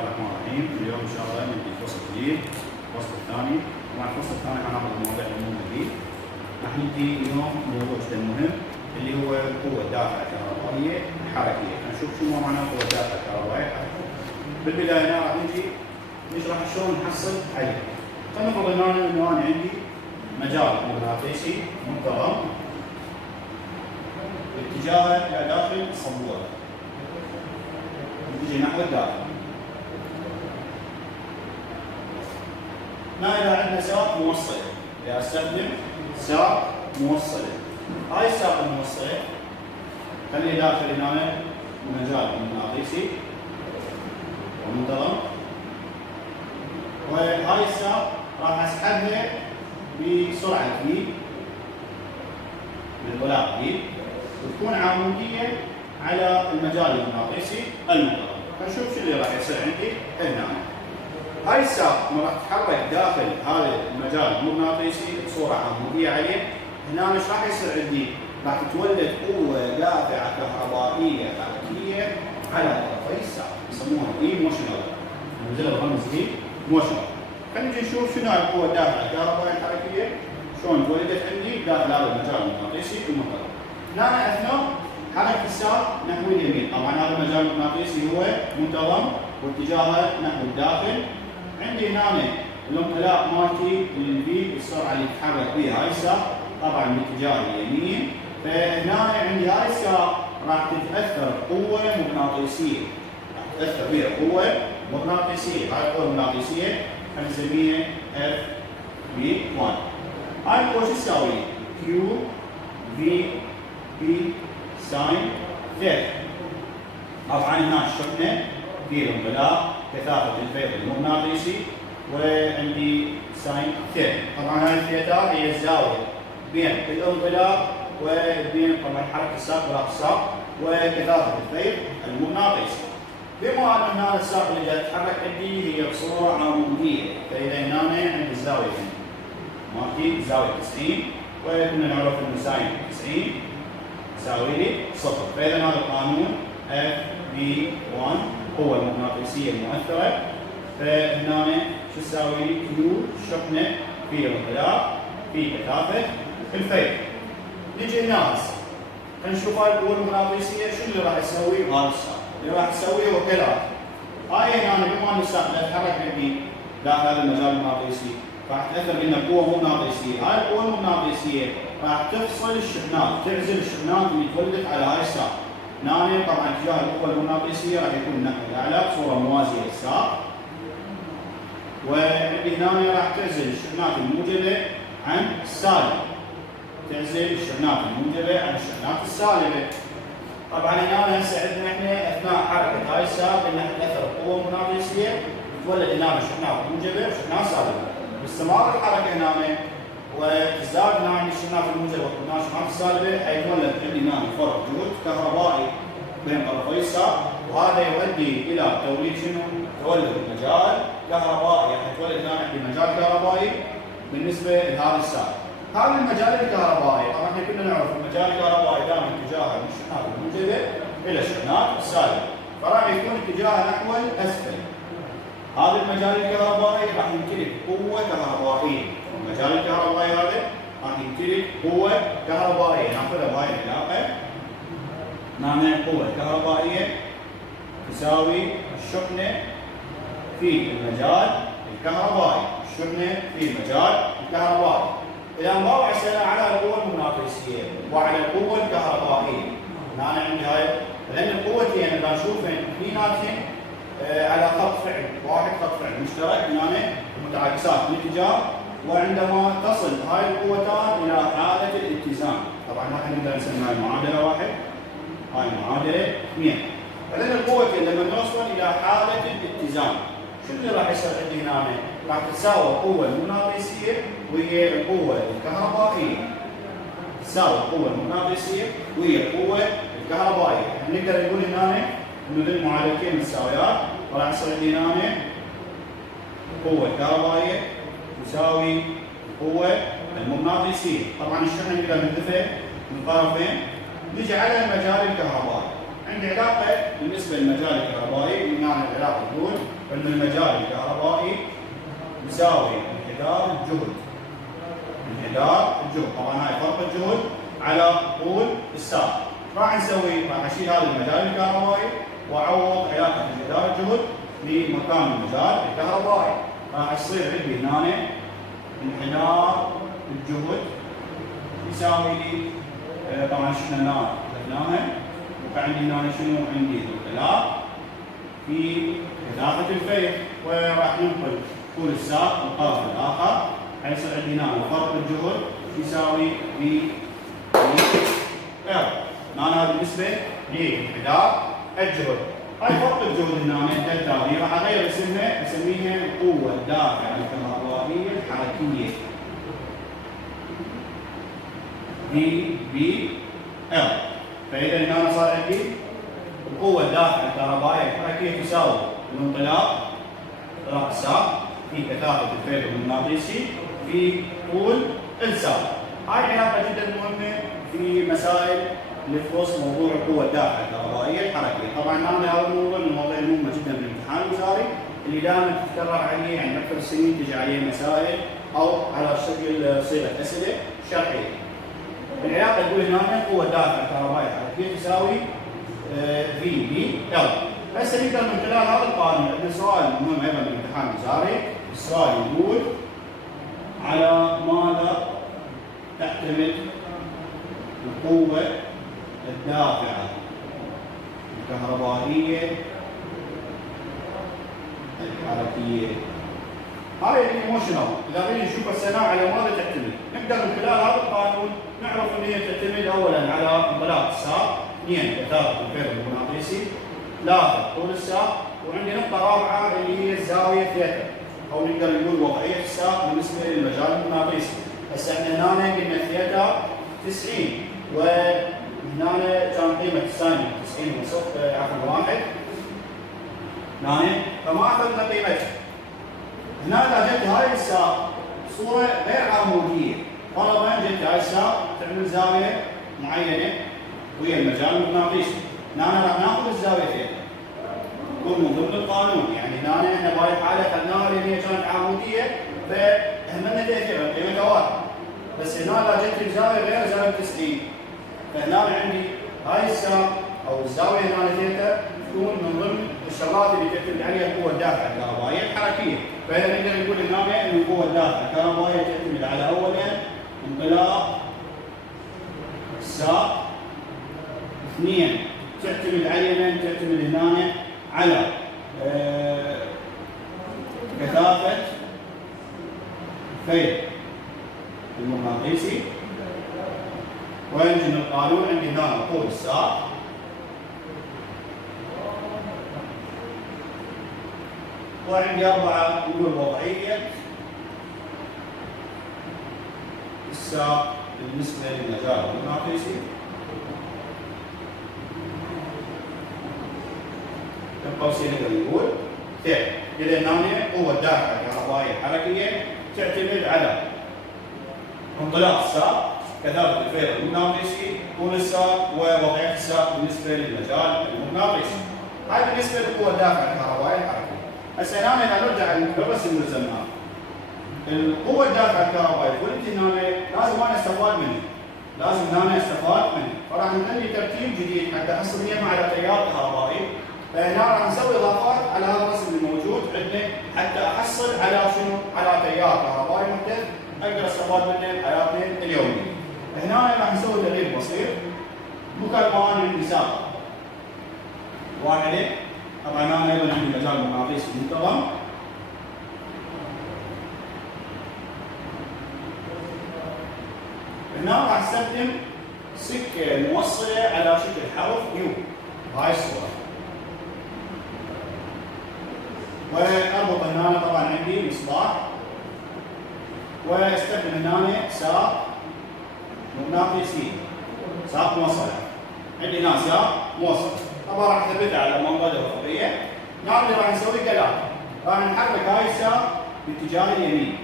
الله الرحمن الرحيم. اليوم ان شاء الله نبدي فصل جديد، الفصل الثاني. طبعا الفصل الثاني حناخذ المواضيع المهمه فيه. راح نبدي اليوم موضوع جدا مهم اللي هو قوه دافعه كهربائيه حركيه. نشوف شنو معنى قوه دافعه كهربائيه حركيه. بالبدايه هنا راح نجي نشرح شلون نحصل عليه. فنفرض انه انا عندي مجال مغناطيسي منتظم باتجاهه الى داخل الصبوره. نجي نحو الداخل. هنا إذا عندنا ساق موصلة، إذا أستخدم ساق موصلة، هاي الساق الموصلة خلي داخل هنا مجال مغناطيسي ومنتظم، وهاي الساق راح أسحبها بسرعة V بالغلاف V وتكون عمودية على المجال المغناطيسي المنتظم. فنشوف شو اللي راح يصير عندي هنا. هاي الساق لما راح تتحرك داخل هذا المجال المغناطيسي بصوره عموديه عليه، هنا ايش راح يصير عندي؟ راح تتولد قوه دافعه كهربائيه حركيه على طرفي الساق، يسموها ايموشنال. ننزل الرمز اي موشنال. خلينا نجي نشوف شنو القوه الدافعه الكهربائيه الحركيه شلون تولدت عندي داخل هذا المجال المغناطيسي المنتظم. هنا اثناء حركه الساق نحو اليمين، طبعا هذا المجال المغناطيسي هو منتظم واتجاهه نحو الداخل. عندي هنا الانطلاق مالتي للفي السرعه اللي تتحرك بها هاي الساق طبعا باتجاه اليمين، فهنا عندي هاي الساق راح تتاثر قوه مغناطيسيه، راح تتاثر بها قوه مغناطيسيه، هاي القوه المغناطيسيه نسميها اف في 1. هاي القوه شو تساوي؟ كيو في بي ساين ثيتا. طبعا هنا شفنا في الانطلاق كثافه الفيض المغناطيسي وعندي ساين ثيتا. طبعا هاي الثيتا هي الزاويه بين الانطلاق وبين طبعا حركه الساق وراء الساق وكثافه الفيض المغناطيسي. بما ان هنا الساق اللي جاي تتحرك عندي هي بصوره عموديه، فاذا هنا عندي الزاويه مالتي الزاويه 90، وكنا نعرف ان ساين 90 يساوي لي صفر، فاذا هذا القانون اف بي 1 القوة المغناطيسية المؤثرة. فهنا شو تساوي؟ كيو شفنا في الانطلاق في كثافة الفيض. نجي هنا هسه خلينا نشوف هاي القوة المغناطيسية شو اللي راح يسوي هذا الساق؟ اللي راح يسويه هو كالآتي. هاي هنا بما ان الساق تتحرك عندي داخل هذا المجال المغناطيسي راح تاثر بنا قوة مغناطيسية، هاي القوة المغناطيسية راح تفصل الشحنات، تعزل الشحنات اللي تولدت على هاي الساق. هنا طبعا اتجاه القوة المغناطيسية راح يكون نحو الأعلى بصورة موازية للساق، وعندي هنا راح تعزل الشحنات الموجبة عن السالبة، تعزل الشحنات الموجبة عن الشحنات السالبة. طبعا هنا هسه عندنا احنا أثناء حركة هاي الساق إنها تأثر القوة المغناطيسية تتولد هنا شحنات موجبة وشحنات سالبة. باستمرار الحركة هنا وتزداد هنا عندي الشحنات الموجبه والشحنات السالبه، حيتولد عندي هنا فرق جهد كهربائي بين طرفي الساق، وهذا يؤدي الى توليد شنو؟ تولد مجال كهربائي، يعني حيتولد هنا عندي مجال كهربائي بالنسبه لهذا الساق. هذا المجال الكهربائي طبعا احنا كنا نعرف المجال الكهربائي دائما اتجاهه من الشحنات الموجبه الى الشحنات السالبه، فراح يكون اتجاهه نحو الاسفل. هذا المجال الكهربائي راح يمتلك قوه كهربائيه، المجال الكهربائي هذا راح يمتلك قوة كهربائية، ناخذها بهاي العلاقة. معنى القوة الكهربائية تساوي الشحنة في المجال الكهربائي، الشحنة في المجال الكهربائي. إذا نضوع هسه على القوة المغناطيسية وعلى القوة الكهربائية، أنا عندي هاي لأن القوتين إذا نشوفهن اثنيناتهن على خط فعل واحد، خط فعل مشترك هنا متعاكسات بالاتجاه، وعندما تصل هاي القوتان الى حاله الاتزان، طبعا راح نقدر نسميها المعادله واحد، هاي معادله اثنين. بعدين القوتين لما نوصل الى حاله الاتزان، شو اللي راح يصير عندي هنا؟ راح تتساوي القوه المغناطيسيه وهي القوه الكهربائيه. تساوي القوه المغناطيسيه وهي القوه الكهربائيه، يعني نقدر نقول هنا انه ذي المعادلتين متساويات، وراح يصير عندي هنا القوه الكهربائيه تساوي القوة المغناطيسية. طبعا الشحنة نقدر نحذفها من طرفين. نجي على المجال الكهربائي. عندي علاقه بالنسبه للمجال الكهربائي، من هنا العلاقه تقول ان المجال الكهربائي يساوي انحدار الجهد. انحدار الجهد، طبعا هاي فرق الجهد على طول الساق. راح نسوي، راح اشيل هذا المجال الكهربائي واعوض علاقه انحدار الجهد لمكان المجال الكهربائي. راح يصير عندي هنا انحدار الجهد يساوي لي طبعا شفنا نار كتبناها، وقع عندي هنا شنو؟ عندي انطلاق في كثافه الفيض، وراح ننقل طول الساق للطرف الاخر، حيصير عندي هنا فرق الجهد يساوي في هذا بالنسبه لانحدار الجهد. هاي فرق الجهد هنا دلتا في، راح اغير اسمها اسميها القوه الدافعه الكهربائيه الحركيه في ال. فاذا هنا صار عندي القوه الدافعه الكهربائيه الحركيه تساوي الانطلاق الساق في كثافه الفيض المغناطيسي في طول الساق. هاي علاقه جدا مهمه في مسائل اللي تخص موضوع القوه الدافعه الكهربائيه الحركيه. طبعا هذا الموضوع من المواضيع المهمه جدا بالامتحان الوزاري اللي دائما تتكرر عليه، يعني اكثر السنين تجي عليه مسائل او على شكل صيغه اسئله شرحيه. العلاقه تقول هنا القوه الدافعه الكهربائيه الحركيه تساوي في بي ال. هسه نقدر من خلال هذا القانون عندنا سؤال مهم ايضا بالامتحان الوزاري. السؤال يقول على ماذا تعتمد القوه الدافعه الكهربائيه الحركيه؟ هاي الايموشنال، اذا بدنا نشوف السنه على ماذا تعتمد، نقدر من خلال هذا القانون نعرف ان هي تعتمد اولا على انطلاق الساق، اثنين كثافه الفيض المغناطيسي، ثلاثه طول الساق، وعندي نقطه رابعه اللي هي الزاويه ثيتا، او نقدر نقول وضعيه الساق بالنسبه للمجال المغناطيسي. هسه احنا هنا قلنا ثيتا 90، وهنا كان قيمه الساين 90 ونصف عفوا 1 هنا، فما اخذنا قيمتها. هنا اذا جبت هاي الساق صوره غير عموديه، فرضا جبت هاي الساق تعمل زاويه معينه ويا المجال المغناطيسي، هنا راح ناخذ الزاويه ثيتا تكون من ضمن القانون. يعني هنا احنا بهاي الحاله اخذناها لان هي كانت عموديه فاهملنا تاثيرها قيمتها 1، بس هنا اذا جبت الزاويه غير زاويه 90، فهنا عندي هاي الساق او الزاويه هنا ثيتا تكون من ضمن الشغلات اللي تعتمد عليها القوه الدافعه الكهربائيه الحركيه. فاذا نقدر نقول هنا ان القوه الدافعه الكهربائيه تعتمد على اولا انطلاق الساق، اثنين تعتمد على تعتمد هنا على كثافه الفيض المغناطيسي، وينجن القانون عندي هنا طول الساق، وعندي أربعة نقول وضعية الساق بالنسبة للمجال المغناطيسي. بين قوسين نقدر نقول ثيتا. إذا هنا قوة الدافعة الكهربائية الحركية تعتمد على انطلاق الساق، كثافة الفيض المغناطيسي، طول الساق، ووضعية الساق بالنسبة للمجال المغناطيسي. هاي بالنسبة للقوة الدافعة الكهربائية الحركية. هسه هنا اذا نرجع للرسم اللي رسمناه، القوة الدافعة الكهربائية قلت هنا لازم انا استفاد منه، لازم هنا استفاد منه، فراح نخلي ترتيب جديد حتى احصل يجمع على تيار كهربائي. فهنا راح نسوي اضافات على هذا الرسم الموجود عندنا حتى احصل على شنو؟ على تيار كهربائي محدد اقدر استفاد منه بحياتي اليومية. هنا راح نسوي تغيير بسيط، مكالمة عندي ساق واحدة، طبعا انا ايضا عندي مجال مغناطيسي منتظم، هنا راح استخدم سكه موصله على شكل حرف يو بهاي الصوره، واربط هنا طبعا عندي مصباح، واستخدم هنا ساق مغناطيسي، ساق موصله، عندي هنا ساق موصل، طبعا راح اثبتها على منضده افقيه. نعم اللي راح نسوي كالاتي، راح نحرك هاي الساق باتجاه اليمين،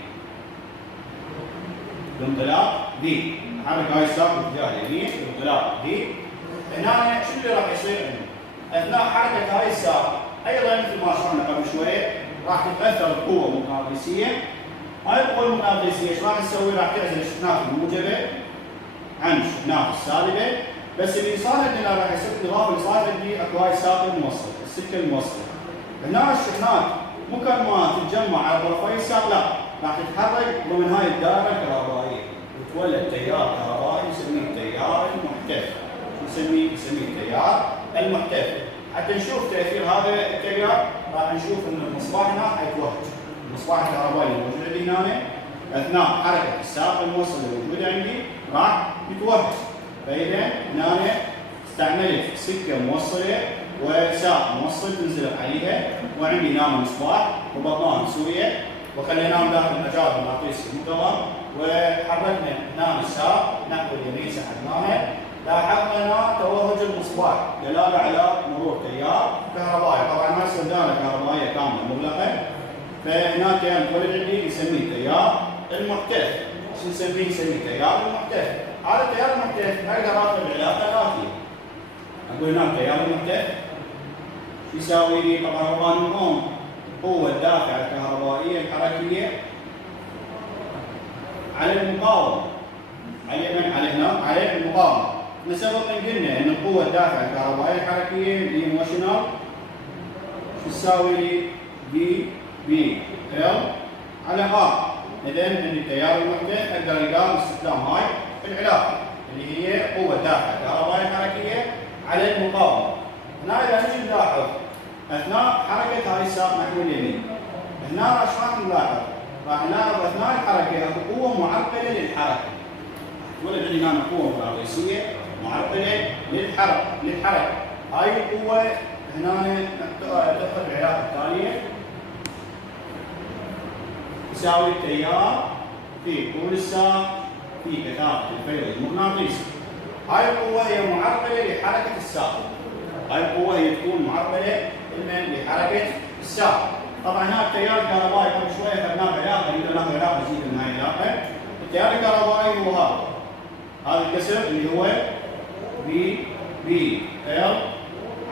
الانطلاق دي، نحرك هاي الساق باتجاه اليمين، الانطلاق دي. هنا شو اللي راح يصير عندنا؟ اثناء حركه هاي الساق ايضا مثل ما شرحنا قبل شويه راح تتاثر بقوه مغناطيسيه. هاي القوه المغناطيسيه ايش راح تسوي؟ راح تعزل الشحنات الموجبه عن الشحنات السالبه، بس اللي صار عندنا راح يصير الاضافه اللي صارت عندي اكو هاي الساق الموصل، السكه الموصله. هنا الشحنات مو كان ما تتجمع على طرفي الساق، لا راح تتحرك ضمن هاي الدائره الكهربائيه وتولد تيار كهربائي نسميه التيار المحتف. نسميه التيار المحتف. حتى نشوف تاثير هذا التيار راح نشوف ان المصباح هنا حيتوهج. المصباح الكهربائي الموجود عندي هنا اثناء حركه الساق الموصل الموجوده عندي راح يتوهج. فاذا هنا استعملت سكه موصله وساق موصل تنزل عليها، وعندي هنا مصباح وبطناه مسويه، وخليناه داخل مجال مغناطيسي منتظم، وحركنا هنا الساق نحو اليمين سحبناها. لاحظنا هنا توهج المصباح دلاله على مرور تيار كهربائي. طبعا هاي سندانه كهربائيه كامله مغلقه، فهنا تيار متولد عندي نسميه التيار المحتف. شو نسميه؟ نسميه التيار المحتف. هذا التيار المحتف اقدر اخذ العلاقه الاتيه. اقول هنا التيار المحتف شو يساوي لي؟ طبعا قانون اوم، قوه الدافعه الكهربائيه الحركيه على المقاومه. على من؟ على هنا على المقاومه. احنا سبق قلنا ان القوه الدافعه الكهربائيه الحركيه اللي هي موشنال شو تساوي لي؟ بي ال على ار. اذا عندي التيار المحتف اقدر القاه باستخدام هاي العلاقه اللي هي قوه دافعه كهربائيه حركيه على المقاومه. هنا اذا نجي نلاحظ اثناء حركه هاي الساق نحو اليمين، هنا ايش راح نلاحظ؟ راح نلاحظ اثناء الحركه اكو قوه معرقله للحركه. تولد عندي هنا قوه مغناطيسيه معرقله للحركه. هاي القوه هنا تدخل العلاقه التاليه تساوي التيار في طول الساق في كثافه الفيض المغناطيسي. هاي القوه هي معرقله لحركه الساق. هاي القوه هي تكون معرقله لحركه الساق. طبعا هنا التيار الكهربائي قبل شويه اخذناه بعلاقه، نقدر ناخذ علاقه جديده من هاي العلاقه. التيار الكهربائي هو هذا الكسر اللي هو بي ال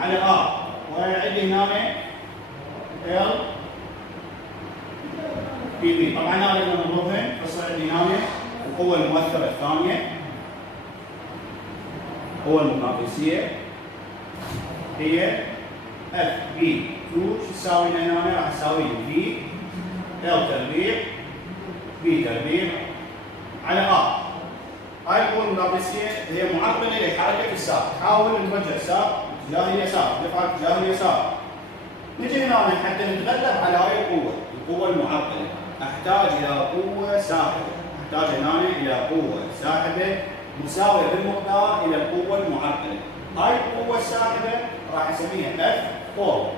على ار، وعندي هنا ال بي. طبعا هذا اللي نضربها فصل عندي هنا القوه المؤثره الثانيه، القوه المغناطيسيه هي اف بي 2. شو تساوي لنا هنا؟ راح تساوي في ال تربيع بي تربيع على ار. هاي القوه المغناطيسيه هي معرقله لحركه الساق. تحاول نوجه الساق اتجاه اليسار، دفعه اتجاه اليسار. نجي هنا حتى نتغلب على هاي القوه المعرقله احتاج الى قوه ساحبه. احتاج هنا الى قوه ساحبه مساويه بالمقدار الى القوه المعرقله. هاي القوه الساحبه راح نسميها اف 4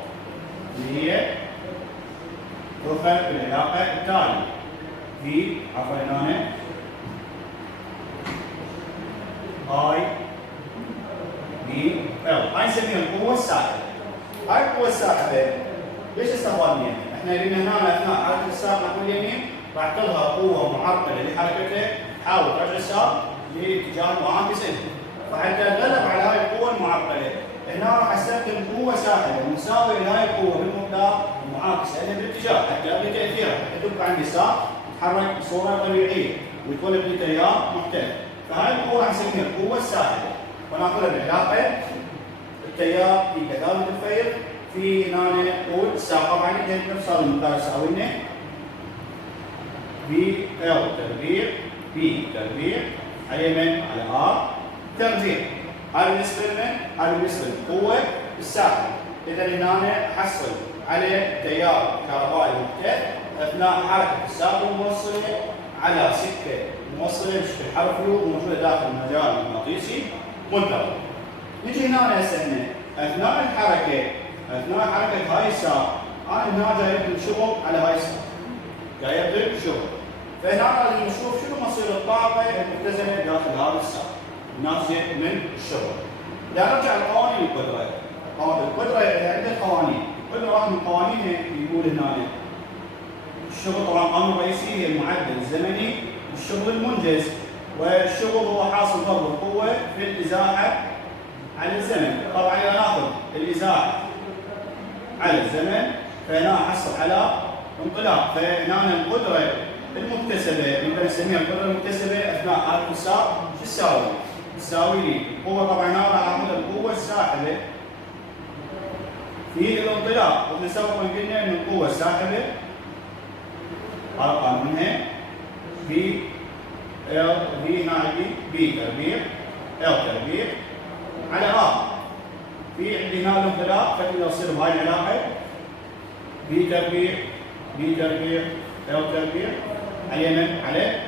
اللي هي تدخل بالعلاقه التاليه في عفوا هنا اي بي ال. هاي نسميها القوه الساحبه. هاي القوه الساحبه ليش استفدنا؟ احنا قلنا هنا اثناء حركه الساق نحو اليمين راح تظهر قوه معرقله لحركته تحاول ترجع الساق لاتجاه معاكس له. فحتى نتغلب على هاي القوه المعرقله هنا راح استخدم قوه ساحبه مساويه لهاي القوه بالمقدار المعاكس لها بالاتجاه حتى ابني تاثيرها، حتى تبقى عندي ساق تتحرك بصوره طبيعيه ويتولد لي تيار محتف. فهاي القوه راح نسميها القوه الساحبه، وناخذها بعلاقه التيار في كثافه الفيض في هنا طول الساق. طبعا نفس هذا المقدار يساوي لنا في ال تربيع بي تربيع على يمين على ار تربيع. هذا بالنسبه لنا، هذا بالنسبه للقوه الساحبه. اذا هنا احصل على تيار كهربائي محتف اثناء حركه الساق الموصله على سكه موصله بشكل حرفي وموجوده داخل المجال المغناطيسي منتظم. نجي هنا هسه اثناء حركه هاي الساق انا هنا جاي ابذل شغل على هاي الساق، جاي ابذل شغل. فهنا لازم نشوف شنو مصير الطاقه المختزنه داخل هذا الساق ناتجه من الشغل. اذا نرجع لقوانين القدره، القدره عندها قوانين، القدره واحد من قوانينها يقول هنا الشغل طبعا القانون الرئيسي هي المعدل الزمني للشغل المنجز، والشغل هو حاصل ضرب القوه في الازاحه على الزمن. طبعا اذا ناخذ الازاحه على الزمن فهنا احصل على انطلاق. فهنا القدره المكتسبه اللي نسميها القدره المكتسبه اثناء حركه الساق شو تساوي؟ تساوي لي القوه. طبعا هنا راح اخذ القوه الساحبه في الانطلاق، واحنا سبق قلنا ان القوه الساحبه ارقام منها في هنا عندي بي تربيع ال تربيع على في عندي هنا الانطلاق، فإذا يصير بهاي العلاقه بي تربيع ال تربيع على من؟ على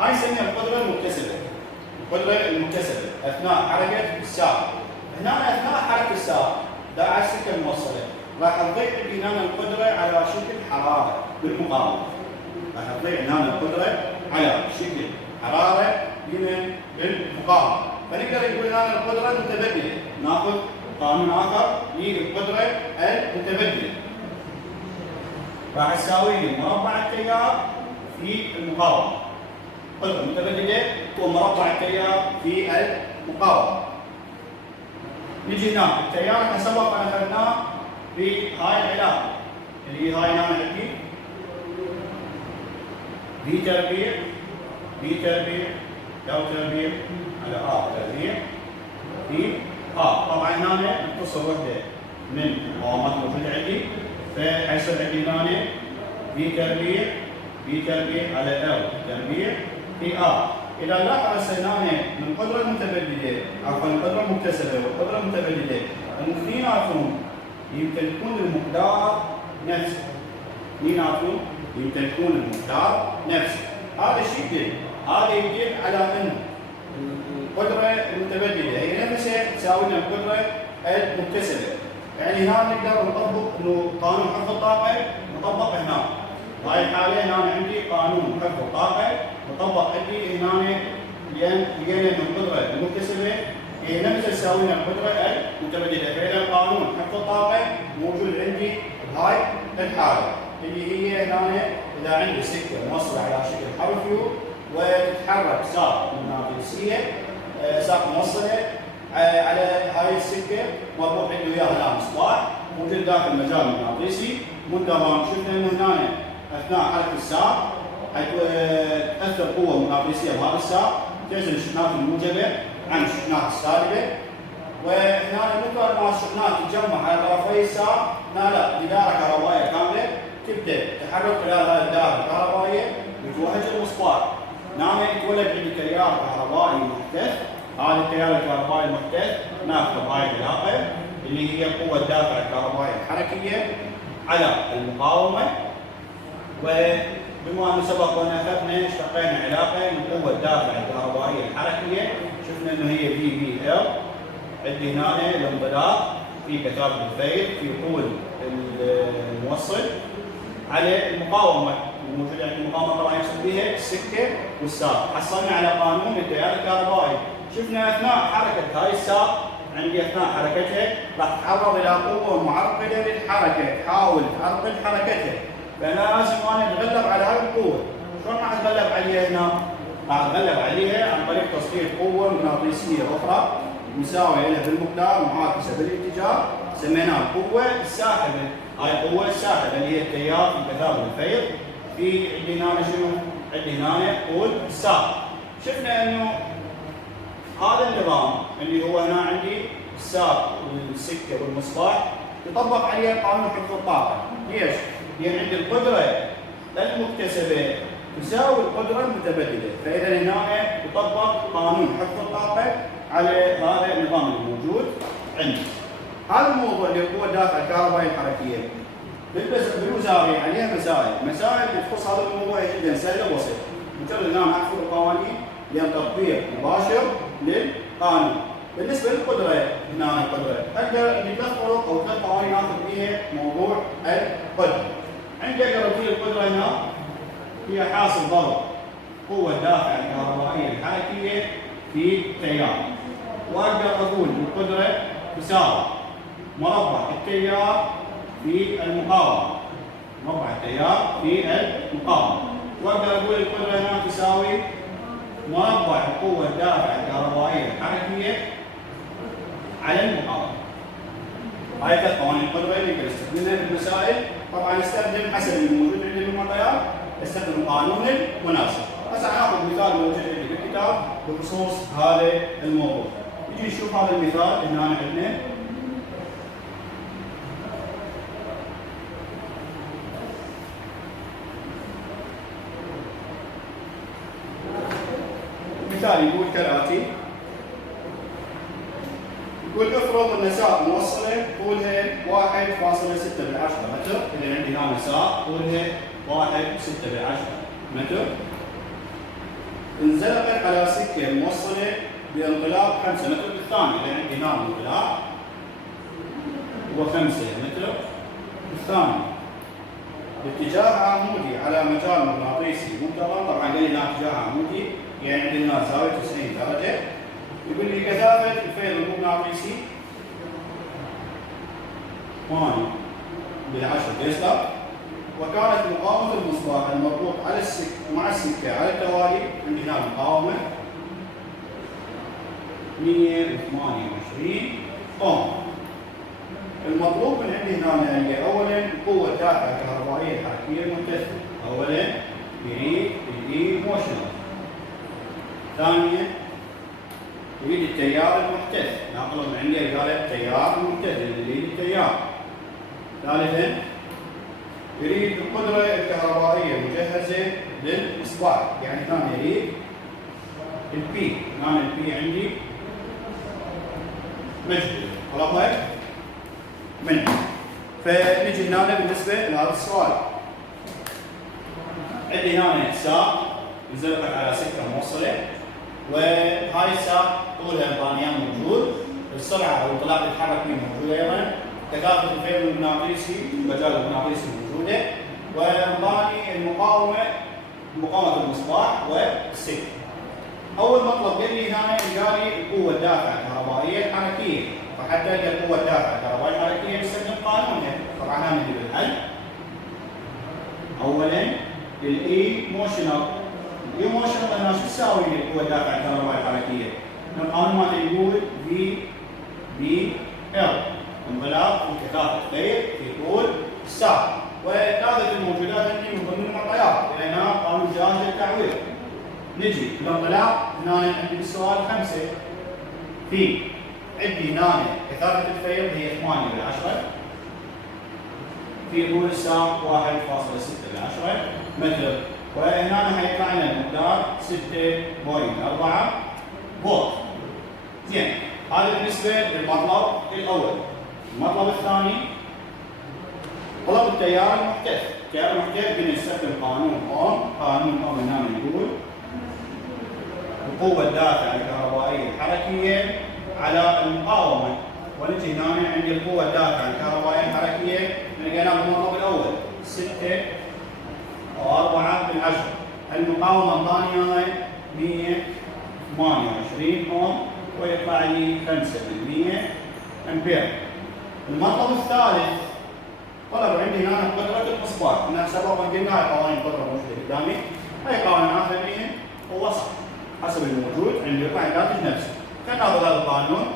هاي نسميها القدره المكتسبه. القدره المكتسبه اثناء حركه الساق. هنا اثناء حركه الساق على السكه الموصله راح تضيع عندي هنا القدره على شكل حراره بالمقاومه. راح تضيع هنا القدره على شكل حراره بمن؟ بالمقاومه. فنقدر نقول هنا القدره المتبدله. ناخذ قانون اخر للقدره المتبدله. راح تساوي لي مربع التيار في المقاومه. القدره المتبدله هو مربع التيار في المقاومه. نجي هنا التيار احنا سبق ان اخذناه في هاي العلاقه اللي هي هاي هنا عندي بي تربيع او تربيع على تربيع في طبعا هنا نتصل وحده من المقاومات الموجوده عندي، فحيصير عندي هنا بي تربيع على ال تربيع في اذا لاحظ هنا من القدره المتبدله عفوا القدره المكتسبه والقدره المتبدله الاثنيناتهم يمكن يكون المقدار نفسه. اثنيناتهم يمكن يكون المقدار نفسه. هذا الشيء هذا يدل على ان القدره المتبدله هي نفسها تساوي لنا القدره المكتسبه. يعني هنا نقدر نطبق انه قانون حفظ الطاقه نطبق هنا. هاي الحاله هنا عندي قانون حفظ الطاقه مطبق عندي هنا لان القدره المكتسبه هي نفسها تساوي لنا القدره المتبدله. فاذا قانون حفظ الطاقه موجود عندي بهاي الحاله اللي هي هنا اذا عندي سكه موصله على شكل حرف يو وتتحرك ساق مغناطيسيه ساق موصله على هاي السكه مربوط عندي وياها هنا مصباح موجود داخل مجال مغناطيسي. منتظم شفنا انه هنا اثناء حركه الساق تاثر قوه مغناطيسيه بهذا الساق تعزل الشحنات الموجبه عن الشحنات السالبه. وهنا مثل ما الشحنات تتجمع على طرفي الساق هنا لا دائره كهربائيه كامله تبدا تحرك خلال هذه الدائره الكهربائيه وتوهج المصباح. هنا يتولد عندي تيار كهربائي محدث. هذا التيار الكهربائي المحدث ناخذ بهاي العلاقه اللي هي قوه الدافع الكهربائيه الحركيه على المقاومه. وبما انه سبق وان اخذنا اشتقينا علاقه من قوه الدافع الكهربائيه الحركيه شفنا انه هي في ال. عندي هنا الانطلاق في كثافه الفيض في طول الموصل على المقاومه الموجوده عند المقاومه طبعا يقصد بها السكه والساق. حصلنا على قانون التيار الكهربائي. شفنا اثناء حركه هاي الساق عندي اثناء حركتها راح تتعرض الى قوه معرقله للحركه تحاول تعرقل حركتها. فانا لازم انا اتغلب على هذه القوه. شلون راح اتغلب عليها هنا؟ راح اتغلب عليها عن طريق تسليط قوه مغناطيسيه اخرى مساويه لها بالمقدار معاكسه بالاتجاه سميناها القوه الساحبه. هاي القوه الساحبه اللي هي التيار في كثافه الفيض في عندي هنا شنو؟ عندي هنا طول الساق. شفنا انه هذا النظام اللي هو هنا عندي الساق والسكه والمصباح يطبق عليه قانون حفظ الطاقه. ليش؟ لان عندي القدره المكتسبه تساوي القدره المتبدله. فاذا هنا يطبق قانون حفظ الطاقه على هذا النظام الموجود عندي. هذا الموضوع اللي هو الدافع الكهربائي الحركيه بالوزاريه عليها مسائل تخص هذا الموضوع جدا سهله وبسيطه. مجرد ان انا احفظ القوانين لان تطبيق مباشر للقانون. بالنسبه للقدره هنا القدره اقدر عندي ثلاث طرق او ثلاث قوانين اخذ بها موضوع القدره. عندي اقدر اقول القدره هنا هي حاصل ضرب قوه الدافع الكهربائيه الحركيه في تيار. واقدر اقول القدره تساوي مربع التيار في المقاومه. مربع التيار في المقاومه. واقدر اقول القدره هنا تساوي مربع القوه الدافع الكهربائيه الحركيه على المقاومة. هاي كانت قوانين القدرة اللي نقدر نستخدمها في المسائل. طبعا نستخدم حسب الموجود عندي بالمعطيات، نستخدم القانون المناسب. هسه ناخذ مثال موجود عندي بالكتاب بخصوص هذا الموضوع. نجي نشوف هذا المثال هنا عندنا. المثال يقول كالآتي: يقول افرض ان ساق موصله طولها 1.6 متر. اذا عندي هنا ساق طولها 1.6 متر، انزلقت على سكه موصله بانطلاق 5 متر بالثانيه. اذا عندي هنا انطلاق هو 5 متر بالثانيه باتجاه عمودي على مجال مغناطيسي منتظم. طبعا قال لي هنا اتجاه عمودي، يعني عندي هنا زاويه 90 درجه. يقول لي كثافه الفيض المغناطيسي 8/10 تسلا، وكانت مقاومه المصباح المربوط على السكه مع السكه على التوالي. عندي هنا مقاومه 128 اوم. المطلوب من عندي هنا هي اولا قوه الدافع الكهربائيه الحركيه الممتثله. اولا يريد الاي موشنال. ثانيا يريد التيار المحتث. ناقل من عندي رجال التيار المحتث اللي يريد التيار. ثالثا يريد القدره الكهربائيه المجهزه للمصباح. يعني ثاني يريد البي. هنا البي عندي مجهول. خلاص من فنجي هنا بالنسبه لهذا السؤال. عندي هنا ساق انزلقت على سكه موصله، وهاي الساق طولها انطانيان موجود، السرعه او الانطلاق الحركي موجود ايضا، كثافه الفيض المغناطيسي المجال المغناطيسي موجوده، وانطاني مقاومه المصباح والسلك. اول مطلب قال لي هنا قال لي القوه الدافعه الكهربائيه الحركيه، فحتى القى القوه الدافعه الكهربائيه الحركيه نستخدم قانونها. طبعا هنا نجي بالحل. اولا الاي موشنال. الاي موشنال هنا شو تساوي القوه الدافعه الكهربائيه الحركيه؟ القانون مالته يقول في بي ال، انطلاق وكثافه الخيط في طول الساق، وكافه الموجودات عندي من ضمن المعطيات. الى هنا قانون جاهز للتعويض. نجي الانطلاق هنا عندي بالسؤال 5. في عندي هنا كثافه الفيض هي 8/10 في طول الساق 1.6 متر، وهنا حيطلع لنا المقدار 6.4 فولت. زين، هذا بالنسبه للمطلب الاول. المطلب الثاني طلب التيار المحتث. التيار المحتث بنستخدم قانون اوم. قانون اوم هنا يقول القوه الدافعه الكهربائيه الحركيه على المقاومه. ونجي هنا عندي القوه الدافعه الكهربائيه الحركيه لقيناها بالمطلب الاول 6.4. المقاومه الثانيه 128 اوم، ويطلع لي 5% امبير. المطلب الثالث طلب عندي هنا قدره المصباح. احنا سبق قلنا هاي قوانين القدره موجوده قدامي. هاي قوانين اخرين ووسط حسب الموجود عندي يطلع الناتج نفسه. فناخذ هذا القانون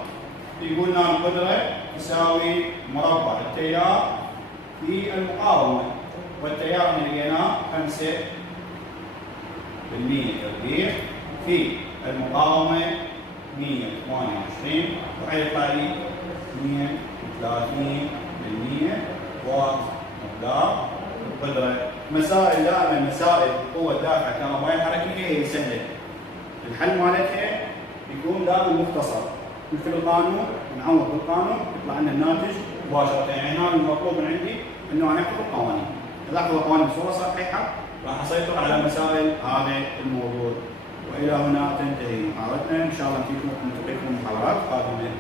يقول لنا القدره تساوي مربع التيار في المقاومه، والتيار اللي لقيناه 5% تربيع في المقاومه 128، وحيطلع لي 130% واط مقدار القدره. مسائل دائما مسائل القوه الدافعه الكهربائيه الحركيه هي سهله. الحل مالتها يكون دائما مختصر مثل القانون، نعوض بالقانون يطلع لنا الناتج مباشره. يعني هنا المطلوب من عندي انه انا احفظ القوانين. اذا احفظ القوانين بصوره صحيحه راح اسيطر على مسائل هذا الموضوع. والى هنا تنتهي محاضرتنا. ان شاء الله نعطيكم محاضرات قادمه.